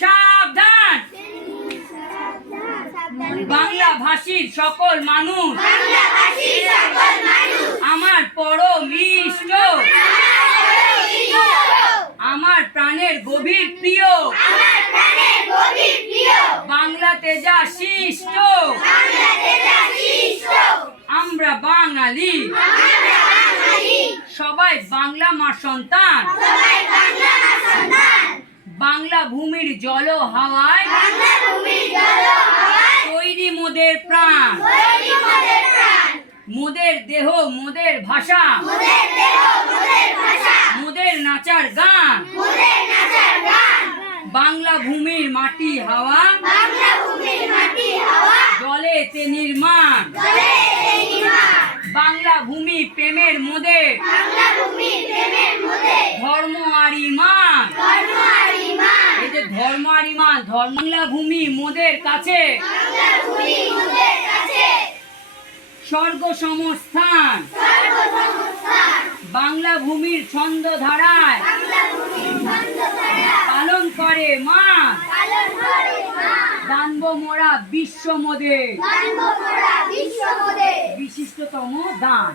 সাবধান। বাংলা ভাষীর সকল মানুষ আমার পরম ইষ্ট, আমার প্রাণের গভীর প্রিয়, বাংলাতে যা সৃষ্ট। আমরা বাঙালি সবাই বাংলা মার সন্তান। বাংলা ভূমির জল হাওয়ায় তৈরি মোদের প্রাণ, মোদের দেহ মোদের ভাষা, মোদের নাচার গান। বাংলা ভূমির মাটি হাওয়া জলেতে নির্মাণ। বাংলা ভূমি প্রেমের মোদের ধর্ম আর ইমান। এই যে ধর্ম আর ইমান, বাংলা ভূমি মোদের কাছে স্বর্গ সমস্থান। বাংলা ভূমির ছন্দ ধারায় পালন করে মা। দানব মোরা বিশ্ব মোদের বিশিষ্টতম দান।